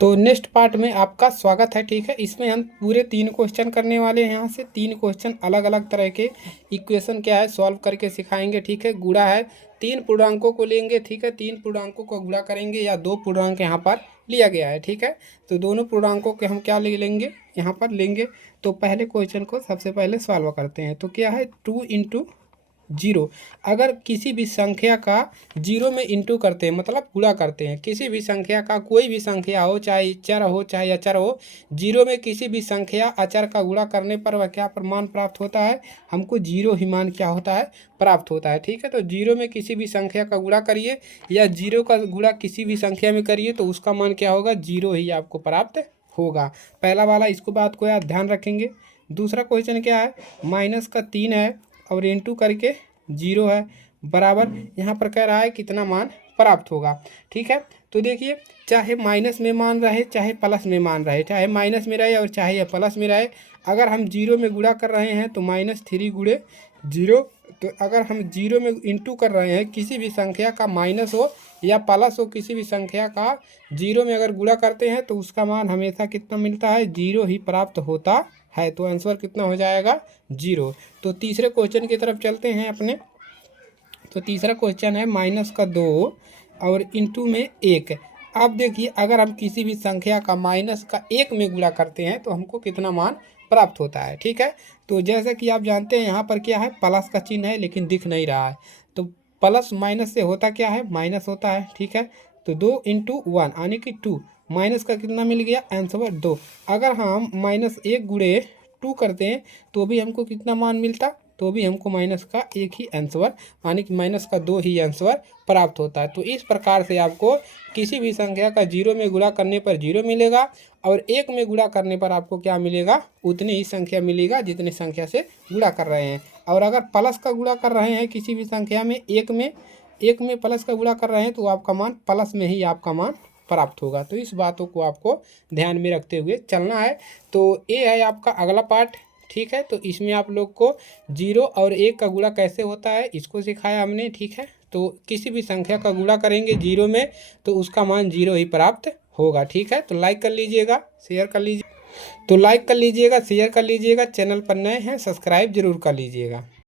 तो next part में आपका स्वागत है। ठीक है, इसमें हम पूरे 3 क्वेश्चन करने वाले हैं। यहाँ से 3 क्वेश्चन अलग अलग तरह के इक्वेशन क्या है सॉल्व करके सिखाएंगे। ठीक है, गुणा है 3 पूर्णांकों को लेंगे। ठीक है, 3 पूर्णांकों को गुणा करेंगे या 2 पूर्णांक यहाँ पर लिया गया है। ठीक है, तो दोनों पूर्णांकों के हम क्या ले लेंगे, यहाँ पर लेंगे। तो पहले क्वेश्चन को सबसे पहले सॉल्व करते हैं। तो क्या है 2 इंटू 0। अगर किसी भी संख्या का 0 में इंटू करते हैं, मतलब गुणा करते हैं, किसी भी संख्या का कोई भी संख्या हो, चाहे चर हो चाहे अचर हो, 0 में किसी भी संख्या अचर का गुणा करने पर वह क्या मान प्राप्त होता है, हमको 0 ही मान क्या होता है, प्राप्त होता है। ठीक है, तो 0 में किसी भी संख्या का गुणा करिए या 0 का गुणा किसी भी संख्या में करिए तो उसका मान क्या होगा, 0 ही आपको प्राप्त होगा। पहला वाला इसको बात को यार ध्यान रखेंगे। दूसरा क्वेश्चन क्या है, -3 है और इंटू करके 0 है, बराबर यहाँ पर कह रहा है कितना मान प्राप्त होगा। ठीक है, तो देखिए चाहे माइनस में मान रहे चाहे प्लस में मान रहे, चाहे माइनस में रहे और चाहे या प्लस में रहे, अगर हम 0 में गुणा कर रहे हैं तो -3 गुणे 0। तो अगर हम 0 में इंटू कर रहे हैं, किसी भी संख्या का माइनस हो या प्लस हो, किसी भी संख्या का 0 में अगर गुणा करते हैं तो उसका मान हमेशा कितना मिलता है, 0 ही प्राप्त होता है। तो आंसर कितना हो जाएगा, 0। तो तीसरे क्वेश्चन की तरफ चलते हैं अपने। तो तीसरा क्वेश्चन है -2 और इंटू में 1। अब देखिए अगर हम किसी भी संख्या का -1 में गुणा करते हैं तो हमको कितना मान प्राप्त होता है। ठीक है, तो जैसा कि आप जानते हैं यहाँ पर क्या है, प्लस का चिन्ह है लेकिन दिख नहीं रहा है। तो प्लस माइनस से होता क्या है, माइनस होता है। ठीक है, तो 2 इंटू 1 यानी कि 2, माइनस का कितना मिल गया, आंसर 2। अगर हम -1 गुणे 2 करते हैं तो भी हमको कितना मान मिलता, तो भी हमको माइनस का 1 ही आंसर यानी कि -2 ही आंसर प्राप्त होता है। तो इस प्रकार से आपको किसी भी संख्या का 0 में गुणा करने पर 0 मिलेगा और 1 में गुणा करने पर आपको क्या मिलेगा, उतनी ही संख्या मिलेगा जितनी संख्या से गुणा कर रहे हैं। और अगर प्लस का गुणा कर रहे हैं किसी भी संख्या में, 1 में प्लस का गुणा कर रहे हैं तो आपका मान प्लस में ही आपका मान प्राप्त होगा। तो इस बातों को आपको ध्यान में रखते हुए चलना है। तो ये है आपका अगला पार्ट। ठीक है, तो इसमें आप लोग को 0 और 1 का गुणा कैसे होता है इसको सिखाया हमने। ठीक है, तो किसी भी संख्या का गुणा करेंगे 0 में तो उसका मान 0 ही प्राप्त होगा। ठीक है, तो लाइक कर लीजिएगा, शेयर कर लीजिए, तो लाइक कर लीजिएगा, शेयर कर लीजिएगा। चैनल पर नए हैं सब्सक्राइब जरूर कर लीजिएगा।